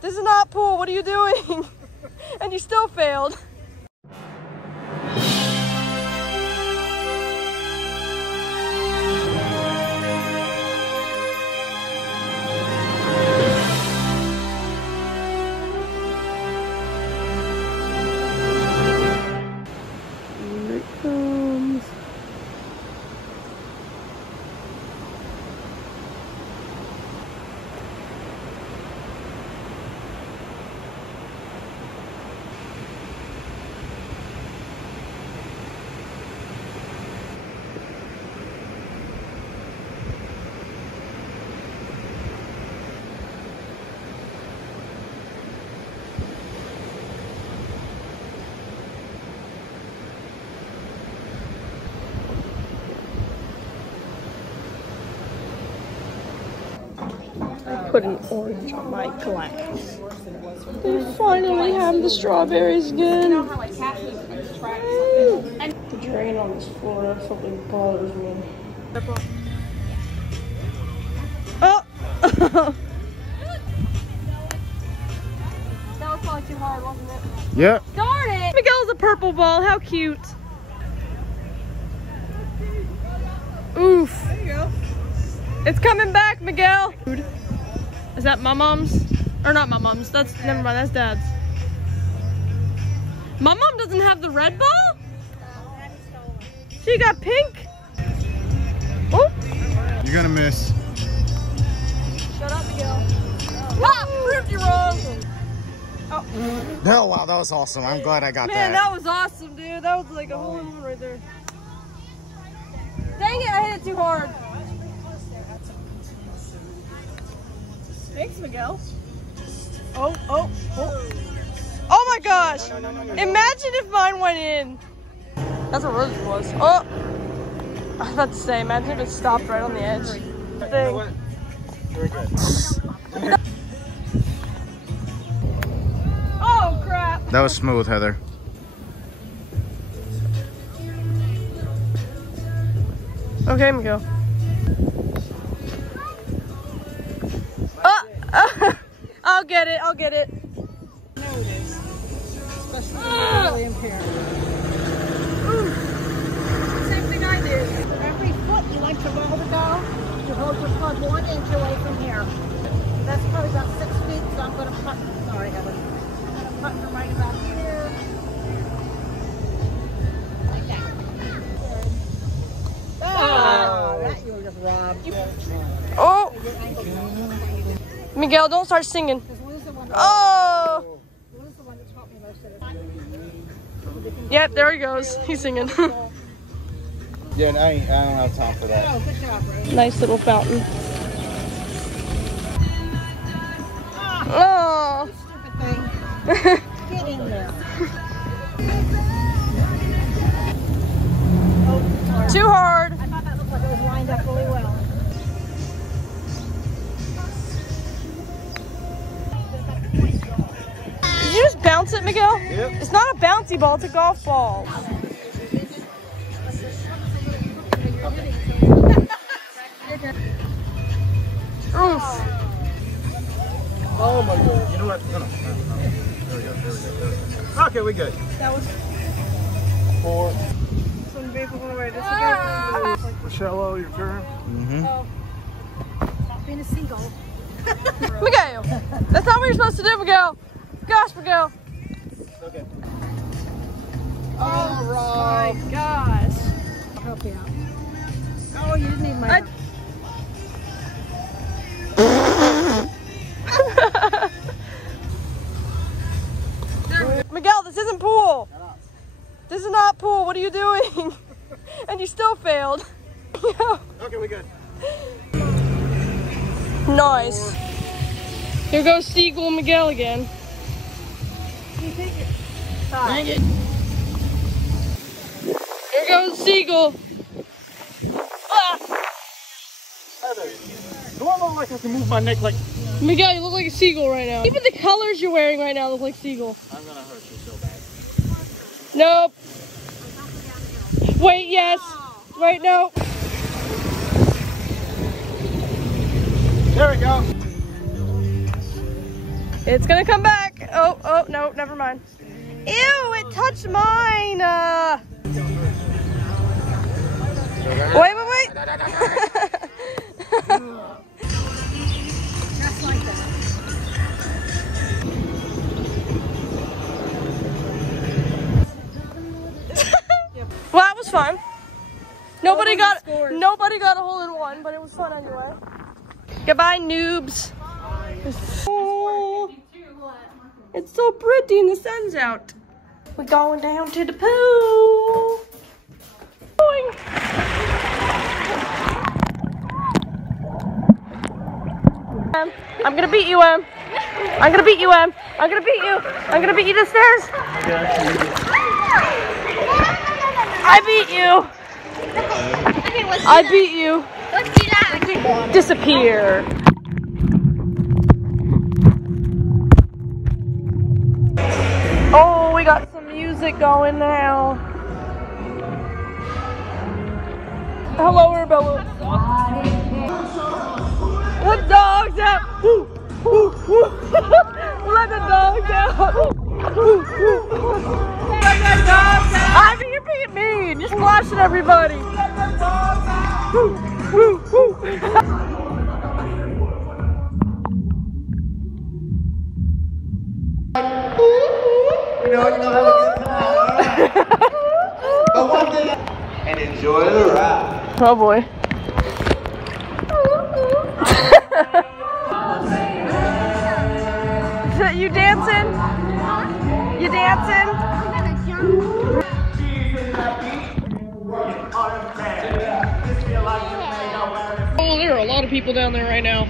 This is not pool. What are you doing? And you still failed. Here it comes. Put an orange on my glass. We finally have the strawberries again. The drain on this floor, something bothers me. Oh! That was probably too hard, wasn't it? Yep. Darn it! Miguel's a purple ball, how cute. Oof. There you go. It's coming back, Miguel. Is that my mom's? Or not my mom's, that's, never mind, that's dad's. My mom doesn't have the red ball? She got pink? Oh! You're gonna miss. Shut up, Miguel. Ah! Proved you wrong! Oh. Oh, wow, that was awesome. I'm glad I got that. Man, that was awesome, dude. That was like a hole in one right there. Dang it, I hit it too hard. Thanks, Miguel. Oh, oh, oh. Oh my gosh! No. Imagine if mine went in. That's what Rose's was. Oh! I was about to say, imagine if it stopped right on the edge. Thing. Very good. Oh, crap! That was smooth, Heather. Okay, Miguel. I'll get it, I'll get it. Notice, especially really impaired. Same thing I did. Every foot you like to roll to go, you hold your club 1 inch away from here. That's probably about 6 feet, so I'm going to putt. Sorry, Helen. I'm going to putt from right about here. Like that. Good. Oh, that you were just robbed. Oh! Miguel, don't start singing. Oh! Yep, there he goes. He's singing. Yeah, I don't have time for that. Oh, good job, Ray. Nice little fountain. Oh! Stupid thing. Get in there. Oh, sorry. Too hard. I thought that looked like it was lined up really well. Did you just bounce it, Miguel? Yep. It's not a bouncy ball, it's a golf ball. Oof. Oh my god. You know what? No. There we go. Okay, we good. That was 4. some people going away. Michelle, your turn. Mm-hmm. Stop being a seagull. Miguel, that's not what you're supposed to do, Miguel. Gosh, Miguel. Okay. Oh my gosh. I'll help you out. Oh, you didn't need my help. Miguel, this isn't pool. This is not pool. What are you doing? And you still failed. Okay, we good. Nice. Here goes Seagull and Miguel again. Dang it. Here goes Seagull. Ah! Heather, do I look like I can move my neck like... Miguel, you look like a seagull right now. Even the colors you're wearing right now look like seagull. I'm gonna hurt you so bad. Nope. Wait, yes. Wait, no. There we go. It's gonna come back. Oh, oh, no, never mind. Ew, it touched mine. Wait, wait, wait. Just like that. Well, that was fun. Nobody got a hole in one, but it was fun anyway. Goodbye, noobs. Oh, it's so pretty and the sun's out. We're going down to the pool. Going. I'm gonna beat you, Em. I'm gonna beat you, Em. I'm gonna beat you. I'm gonna beat you to the stairs. I beat you. I beat you. Disappear. Oh, we got some music going now. Hello, Arabella. The dog's out. Let the dogs out. I mean, you're being mean. You're splashing everybody. You know, have a good time. But one thing, and enjoy the ride. Oh boy. You dancing? You dancing? Oh, there are a lot of people down there right now.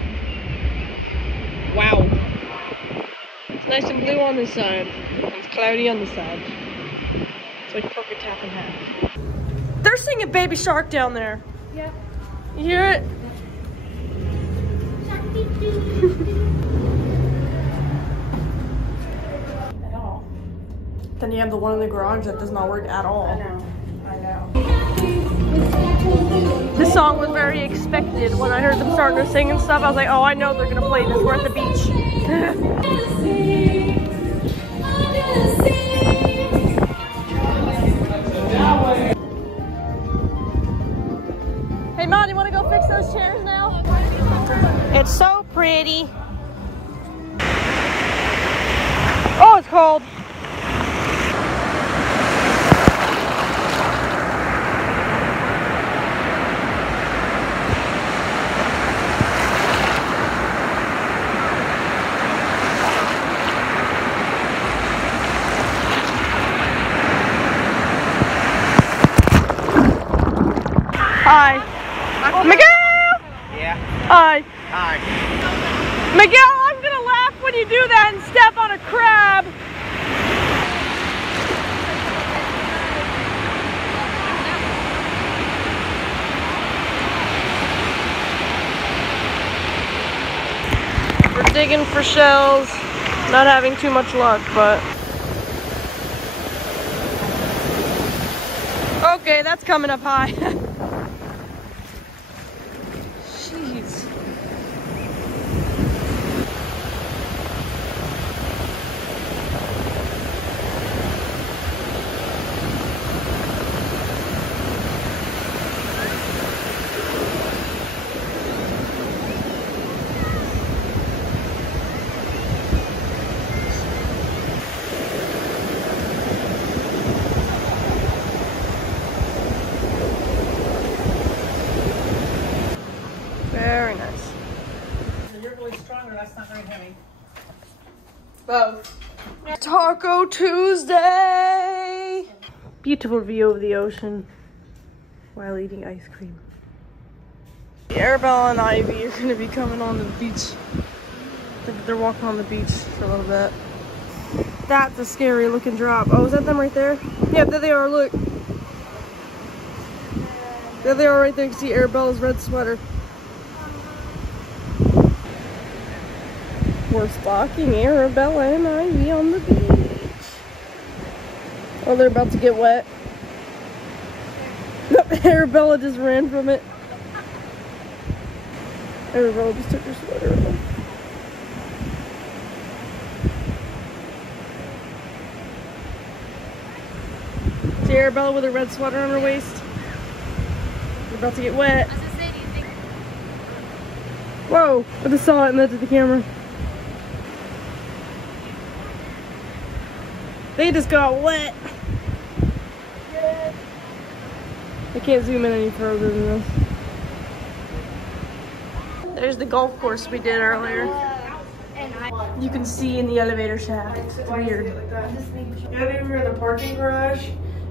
Wow. It's nice and blue on this side. It's cloudy on this side. It's like perfect half and half. They're singing Baby Shark down there. Yep. You hear it? At all. Then you have the one in the garage that does not work at all. I know. This song was very expected. When I heard them starting to sing and stuff, I was like, oh, I know they're gonna play this. We're at the beach. Hey, Mom, you wanna go fix those chairs now? It's so pretty. Oh, it's cold. Hi. Miguel! Yeah. Hi. Hi. Miguel, I'm gonna laugh when you do that and step on a crab. We're digging for shells, not having too much luck, but... Okay, that's coming up high. Jeez. Very nice. You're really strong, or that's not very heavy. Both. Taco Tuesday! Beautiful view of the ocean while eating ice cream. Arabella and Ivy are going to be coming on the beach. I think they're walking on the beach for a little bit. That's a scary looking drop. Oh, is that them right there? Yeah, there they are, look. There they are right there. You can see Arabella's red sweater. We're stalking Arabella and Ivy on the beach. Oh, they're about to get wet. Arabella just ran from it. Arabella just took her sweater off. Arabella with her red sweater on her waist. We're about to get wet. Whoa, I just saw it and that's at the camera. They just got wet. I can't zoom in any further than this. There's the golf course we did earlier. You can see in the elevator shaft. It's weird. Yeah, we were in the parking garage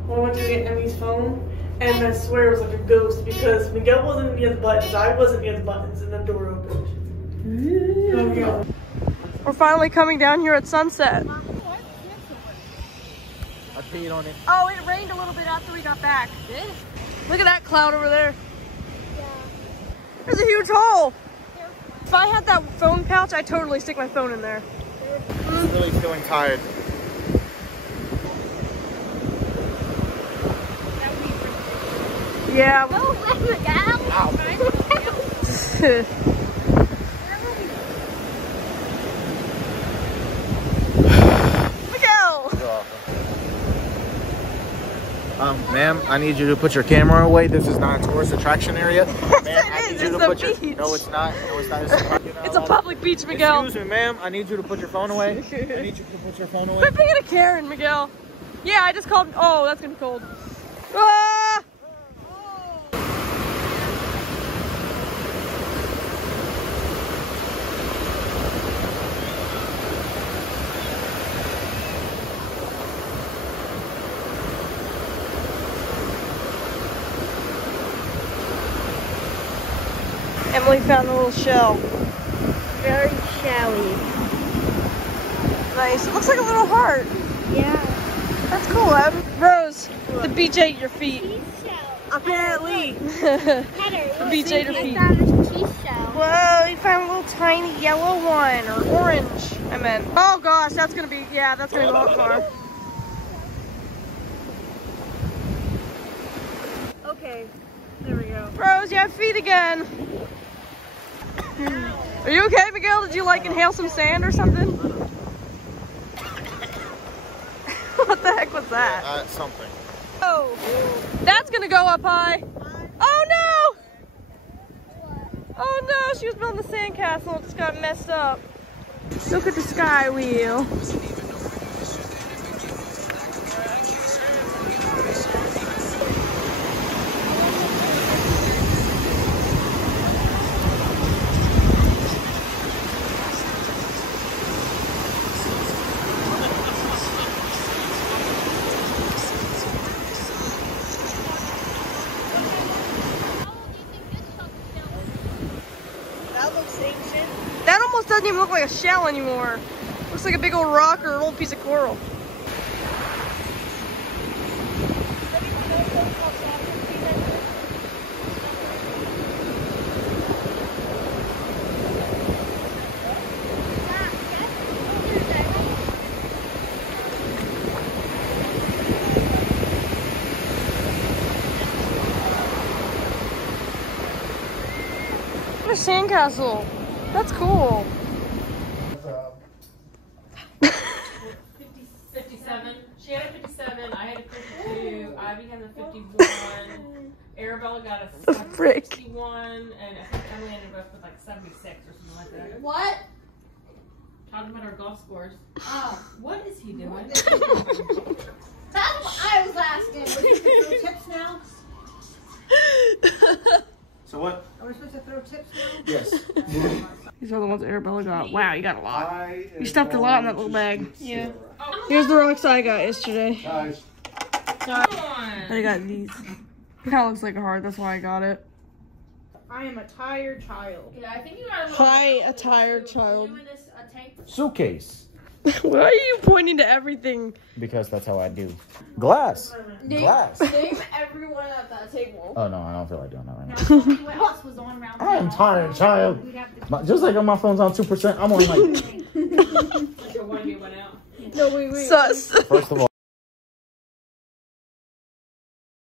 when we went to get Emmy's phone. And I swear it was like a ghost because Miguel wasn't near the buttons, I wasn't near the buttons, and the door opened. Oh, yeah. We're finally coming down here at sunset. I peed on it. Oh, it rained a little bit after we got back. Look at that cloud over there. Yeah. There's a huge hole. If I had that phone pouch, I'd totally stick my phone in there. I'm really feeling tired. Yeah. Oh, Miguel. Miguel! Ma'am, I need you to put your camera away. This is not a tourist attraction area. Ma'am, I need you to put your... No, it's not. No, it's not. It's a public beach, Miguel. Excuse me, ma'am. I need you to put your phone away. I need you to put your phone away. Quit being a Karen, Miguel. Yeah, I just called... Oh, that's gonna be cold. Ah! Emily found a little shell. Very shelly. Nice. It looks like a little heart. Yeah. That's cool, Em. Rose, the beach ate your feet. Cheese shell. Apparently. The beach ate her feet. I found a cheese shell. Whoa, we found a little tiny yellow one, or orange, I meant. Oh gosh, that's gonna be, yeah, that's gonna go out far. Okay, there we go. Rose, you have feet again. Are you okay, Miguel? Did you like inhale some sand or something? What the heck was that? Something. Oh, that's gonna go up high. Oh no! Oh no, she was building a sandcastle. It just got messed up. Look at the sky wheel. That almost doesn't even look like a shell anymore. Looks like a big old rock or an old piece of coral. A sandcastle. That's cool. 57. She had a 57. I had a 52. Ivy had a 51. Arabella got a 61, and I think Emily ended up with like 76 or something like that. What? Talking about our golf scores. Oh, what is he doing? That's what I was asking. Are we supposed to throw tips now? So what? Are we supposed to throw tips now? Yes. These are the ones that Arabella got. Wow, you got a lot. You stuffed a lot in that little bag. Yeah. Here's the rocks I got yesterday. Guys. I got these. It kind of looks like a heart. That's why I got it. I am a tired child. Yeah, I think you got a Hi, a tired child. Suitcase. Why are you pointing to everything? Because that's how I do. Glass. Glass. Name everyone at that table. Oh no, I don't feel like doing that right now. Tell me what else was on around I am tired, child. Just like on my phone's on 2%, I'm on like. Like your one went out. No, wait. Sus. First of all.